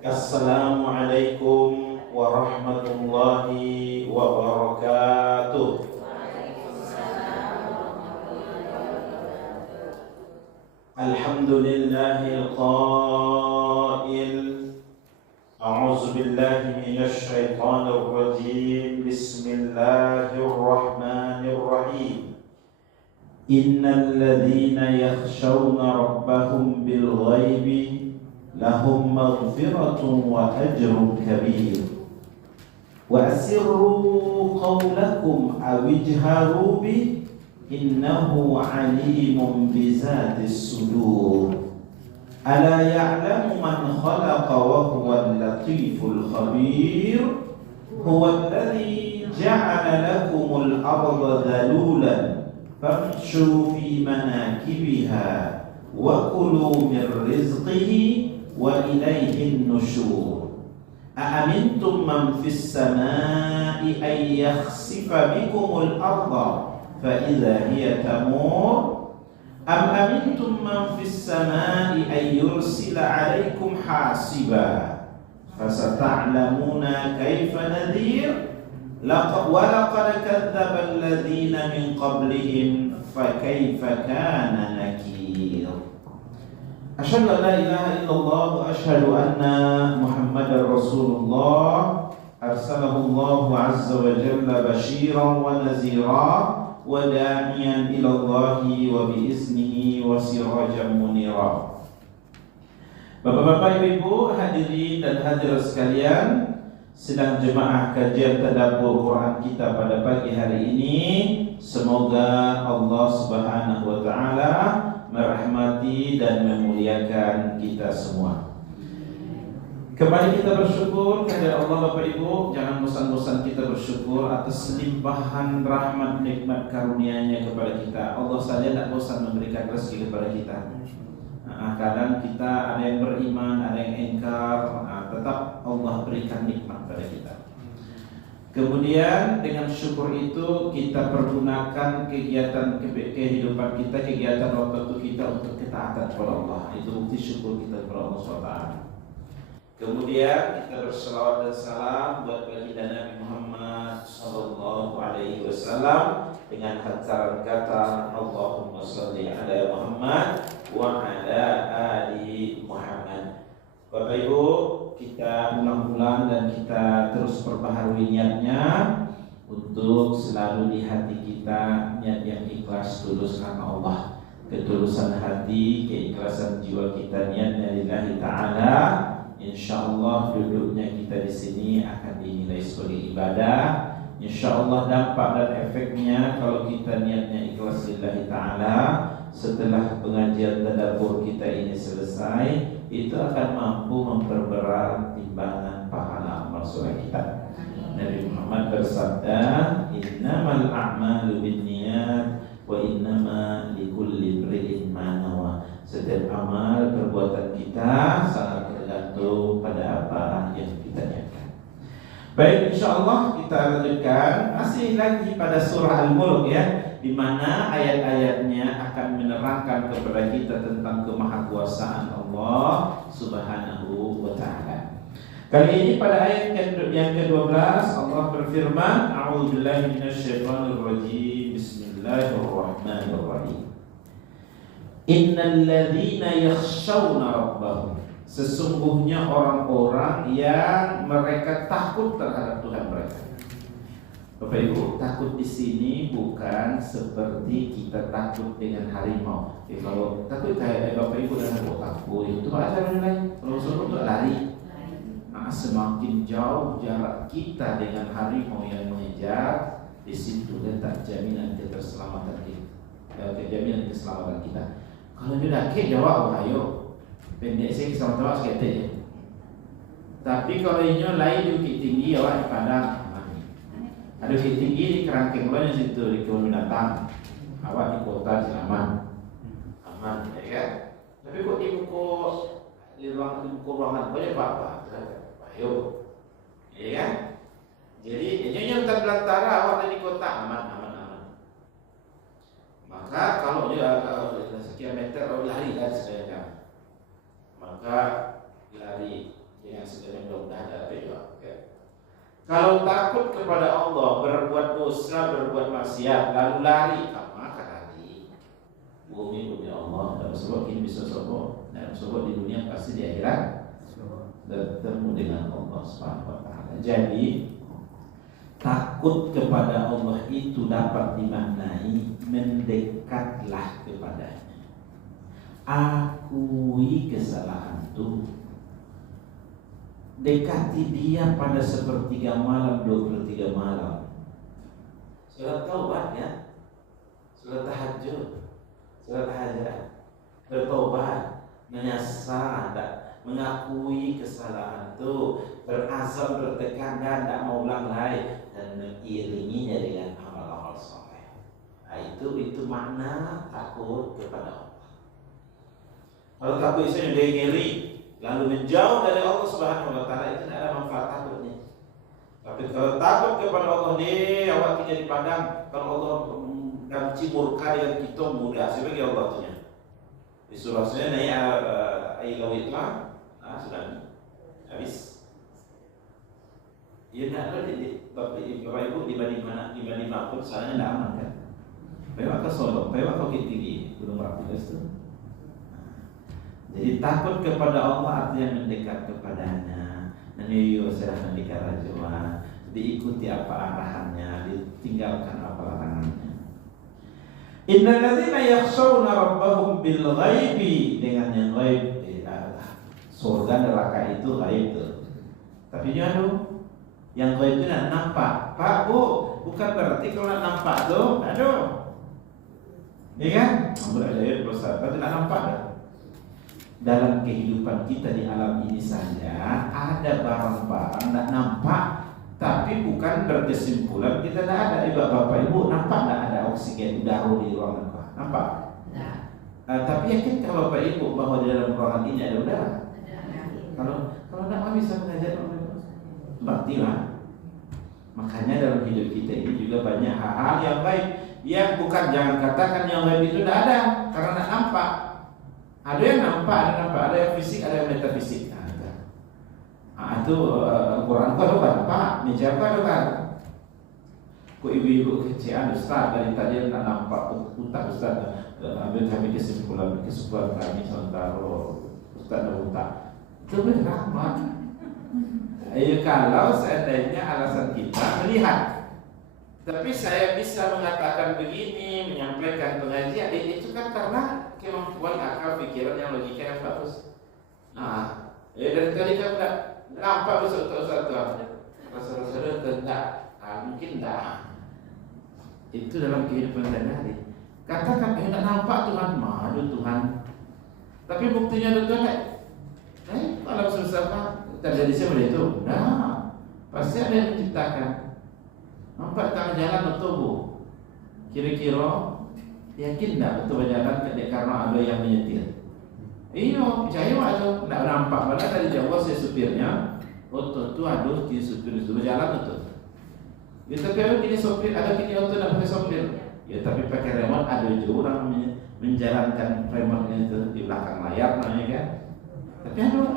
Assalamualaikum warahmatullahi wabarakatuh. Alhamdulillahil qail a'udzu billahi minasy syaithanir rajim. Bismillahirrahmanirrahim. Innal ladzina yakhshawna rabbahum bil ghaibi lahum maghfiratun wa ajrun kabir. Wa asirru qawlakum aw ijharu bi innahu alimun bizatis sudur. Ala ya'lamu man khalaqa wa huwal latiful khabir. Huwa alladhi ja'ala lakumul arda dhalulan famshu fi manakibiha wa kulu min rizqihi wa ilaihin nusyur. A'amintum man fis samai ay yakhsifa bikumul arda fa idza hiya tamur am amintum man fis samai ay yursila 'alaikum hasiba fasata'lamuna kaifa nadhir laqad kadzdzaba alladziina min qablihim fa kaifa kana nakir. Asyhadu an la ilaha illallah wa asyhadu anna Muhammadar Rasulullah. Arsalahu Allah azza wa jalla basyiran wa nazira wa da'iyan ila Allah wa bi iznihi wa sirajan munira. Bapak-bapak, ibu-ibu, hadirin dan hadirat sekalian, sedang jemaah kajian tadabbur Quran kita pada pagi hari ini. Semoga Allah Subhanahu wa taala merahmati dan memuliakan kita semua. Kembali kita bersyukur kepada Allah. Bapak Ibu, jangan bosan-bosan kita bersyukur atas limpahan rahmat nikmat karunia-Nya kepada kita. Allah saja tidak bosan memberikan rezeki kepada kita. Kadang kita ada yang beriman, ada yang ingkar, tetap Allah berikan nikmat pada kita. Kemudian dengan syukur itu kita pergunakan kegiatan kehidupan kita, kegiatan waktu kita untuk ketaatan kepada Allah. Itu bukti syukur kita kepada Allah SWT. Kemudian kita berselawat dan salam buat baginda Nabi Muhammad sallallahu alaihi wasallam dengan hantaran kata Allahumma shalli ala Muhammad wa ala ali Muhammad. Bapak Ibu, kita ulang-ulang dan kita terus perbaharui niatnya untuk selalu di hati kita niat yang ikhlas tulus karena Allah. Ketulusan hati, keikhlasan jiwa kita niatnya lillahi ta'ala. Insyaallah duduknya kita di sini akan dinilai sebagai ibadah. Insyaallah dampak dan efeknya kalau kita niatnya ikhlas lillahi ta'ala, setelah pengajian tadabbur kita ini selesai, itu akan mampu memperberat timbangan pahala amal soleh kita. Nabi Muhammad bersabda, innamal a'malu binniyat wa innama likulli imri'in ma nawa. Setiap amal perbuatan kita sangat tergantung pada apa yang kita niatkan. Baik, insyaallah kita lanjutkan masih lagi pada surah Al-Mulk ya, di mana ayat-ayatnya akan menerangkan kepada kita tentang kemahakuasaan Allah Subhanahu wa taala. Kali ini pada ayat yang ke-12 Allah berfirman, a'udzubillahi minasyaitonir rajim. Bismillahirrahmanirrahim. Innal ladzina yakhshawna rabbahum, sesungguhnya orang-orang yang mereka takut terhadap Tuhan mereka. Bapak Ibu, takut di sini bukan seperti kita takut dengan harimau. Kalau takut kayak Bapak Ibu dan takut itu ada yang lain. Kalau suruh untuk lari, semakin jauh jarak kita dengan harimau yang mengejar, di situ letak jaminan keselamatan kita. Jaminan keselamatan kita. Kalau dia dakik jawab, ayo pendek saya sama-sama sekete. Tapi kalau ini lain di bukit tinggi, awak di padang. Ada bukit tinggi di kerangkeng mana situ di kebun binatang. Awak di kota di aman, ya kan? Tapi kok di ruangan banyak apa? Ayo, ya kan? Jadi yang terbelantara awak di kota aman. Maka kalau dia sekian meter lari sebenarnya. Maka lari dengan Kalau takut kepada Allah, berbuat dosa, berbuat maksiat, lalu lari, maka lari. Bumi Allah, dalam sebab ini bisa sebab, dalam sebab di dunia pasti di akhirat bertemu dengan Allah Subhanahu wa taala. Jadi takut kepada Allah itu dapat dimaknai mendekatlah kepadanya. Akui kesalahan itu. Dekati dia pada sepertiga malam, 23 malam. Salat taubat ya, salat tahajud, salat hajat, bertobat, menyesal, mengakui kesalahan itu, berazam, bertekad dan tidak mau ulang lagi, dan mengiringinya dengan amal-amal soleh. Nah, itu makna takut kepada Allah. Kalau takut isinya ngiri, lalu menjauh dari Allah Subhanahu wa taala, itu tidak ada manfaat takutnya. Tapi kalau takut kepada Allah nih, awak tinggal di padang, kalau Allah benci murka dengan kita mudah sebagai Allah tunya. Di surahnya naik ayat itu sudah habis. Ya tidak ada Bapak Ibu dibanding mana pun salahnya tidak aman kan. Bapak ke Solo, Bapak ke Bukit Tinggi, Gunung Merapi itu. Jadi takut kepada Allah artinya mendekat kepadanya. Naniyo serah mendekat rajuan, diikuti apa arahannya, ditinggalkan apa larangannya. Innal ladzina yakhshawna rabbahum bil ghaibi, dengan yang ghaib, surga neraka itu ghaib tuh. Tapi aduh, yang ghaib itu tidak nampak. Pak Bu, bukan berarti kalau nampak tuh, aduh. Iya kan? Berada di dosa, berarti tidak nampak dah. Dalam kehidupan kita di alam ini saja ada barang-barang tidak nampak, tapi bukan berkesimpulan kita tidak ada. Bapak Ibu nampak tidak ada oksigen udara di ruangan Pak? Nampak? Tapi yakin kalau Bapak Ibu bahwa di dalam ruangan ini ada udara? Kalau tidak bisa mengajar berarti lah. Makanya dalam hidup kita ini juga banyak hal-hal yang baik yang bukan, jangan katakan yang baik itu tidak ada karena tidak nampak. Ada yang nampak, ada yang fisik, ada yang metafisik. Itu Al-Quran itu ada kan? Pak, meja apa ada kan? Kok ibu-ibu kecian Ustaz dari tadi tidak nampak utak Ustaz. Ambil kami kesimpulan kami sementara Ustaz dan utak. Itu berrahmat. Kalau seandainya alasan kita melihat, tapi saya bisa mengatakan begini, menyampaikan pengajian, itu kan karena kemampuan akal pikiran yang logika yang bagus. Dari tadi kan tidak nampak Ustaz rasa-rasa tidak, mungkin tidak. Itu dalam kehidupan sehari-hari. Katakan tidak nampak Tuhan, madu Tuhan. Tapi buktinya ada Tuhan. Kalau susah Pak, terjadi seperti itu. Nah, pasti ada yang menciptakan. Nampak tengah jalan betul Bu. Kira-kira yakin tak betul berjalan karena ada yang menyetir? Iya, percaya waktu tidak nampak. Padahal dari jauh saya supirnya. Betul tu aduh kini supir itu berjalan betul. Ya tapi ada kini sopir, ada kini auto tidak pakai sopir. Ya tapi pakai remote, ada juga orang menjalankan remote-nya itu di belakang layar namanya kan. Tapi aduh.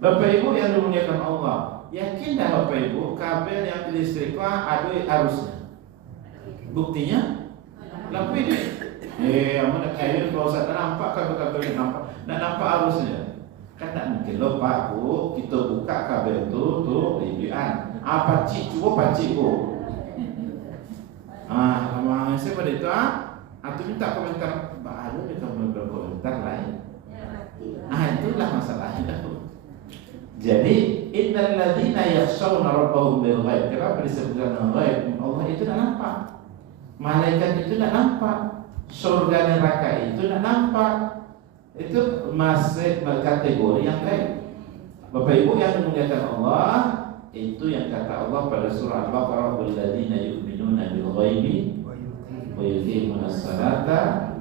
Bapak Ibu yang dimuliakan Allah, yakin dah Bapak Ibu kabel yang di listrik aduh arusnya. Buktinya lampu ini. Amat kayu kalau saya nampak kabel-kabel yang nampak, tidak nampak arusnya. Kan tak mungkin loh Pak Bu, kita buka kabel itu tuh ribuan. Pacik coba pacik Bu. Memang saya pada itu atau minta komentar, baru kita berkomentar lain. Itulah masalahnya Bu. Jadi innal ladzina yakhshawna rabbahum bil ghaib. Kenapa disebutkan ghaib? Allah itu tidak nampak. Malaikat itu tidak nampak. Surga neraka itu tidak nampak. Itu masih kategori yang lain. Bapak Ibu yang dimuliakan Allah, itu yang kata Allah pada surah Al-Baqarah, walladzina yu'minuna bil ghaibi wa yuqimuna as-salata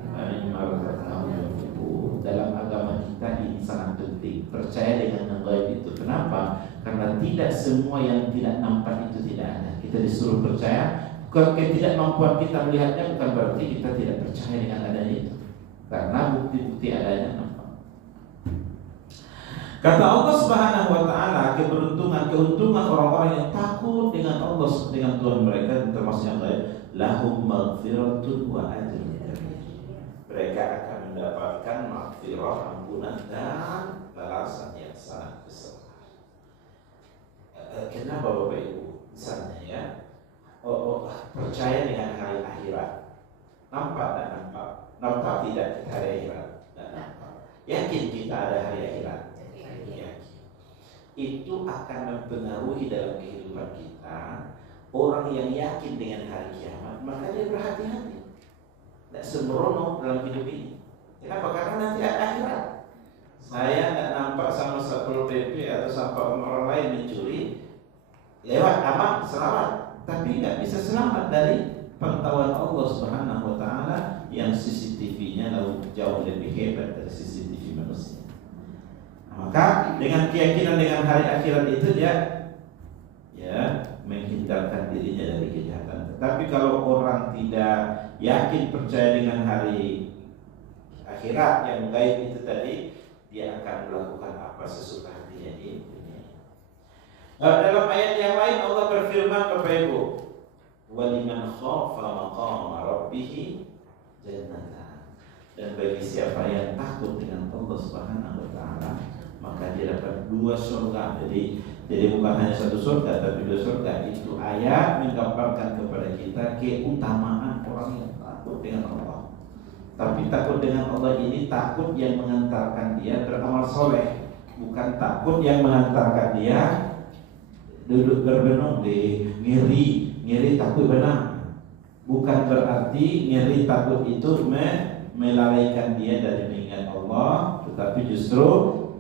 wa mimma razaqnahum yunfiqun. Dalam agama kita ini sangat penting, percaya dengan yang ghaib itu. Kenapa? Karena tidak semua yang tidak nampak itu tidak ada. Kita disuruh percaya. Ketidakmampuan kita melihatnya bukan berarti kita tidak percaya dengan adanya itu. Karena bukti-bukti adanya nampak. Kata Allah Subhanahu wa taala, keuntungan orang-orang yang takut dengan Allah, dengan Tuhan mereka, termasuk yang lain, lahum maghfiratun wa ajrun kabir. Mereka akan mendapatkan maghfirah, ampunan dan balasan yang sangat besar. Kenapa Bapak Ibu? Misalnya ya, percaya dengan hari akhirat. Nampak tak nampak? Nampak tidak kita hari akhirat? Tak nampak. Yakin kita ada hari akhirat? Yakin. Itu akan mempengaruhi dalam kehidupan kita. Orang yang yakin dengan hari kiamat, maka dia berhati-hati, tidak sembrono dalam hidup ini. Kenapa? Karena nanti ada akhirat. Saya tidak nampak sama Satpol PP atau sama orang lain mencuri, lewat aman, selamat, tapi nggak bisa selamat dari pengetahuan Allah Subhanahu wa taala yang CCTV-nya jauh lebih hebat dari CCTV manusia. Maka dengan keyakinan dengan hari akhirat itu dia menghindarkan dirinya dari kejahatan. Tetapi kalau orang tidak yakin percaya dengan hari akhirat yang gaib itu tadi, dia akan melakukan apa sesuka hatinya di dunia. Dalam ayat yang lain Allah berfirman Bapak Ibu, waliman khafa maqama rabbih jannatan. Dan bagi siapa yang takut dengan Allah Subhanahu wa taala, maka dia dapat 2 surga. Jadi bukan hanya 1 surga, tapi 2 surga. Itu ayat menggambarkan kepada kita keutamaan orang yang takut dengan Allah. Tapi takut dengan Allah ini takut yang mengantarkan dia beramal soleh, bukan takut yang mengantarkan dia duduk berbenung di ngiri takut benar. Bukan berarti ngiri takut itu melalaikan dia dari mengingat Allah, tetapi justru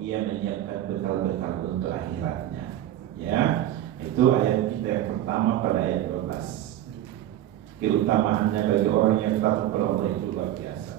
ia menyiapkan bekal-bekal untuk akhiratnya. Ya, itu ayat kita yang pertama pada ayat 12. Keutamaannya bagi orang yang takut kepada Allah itu luar biasa.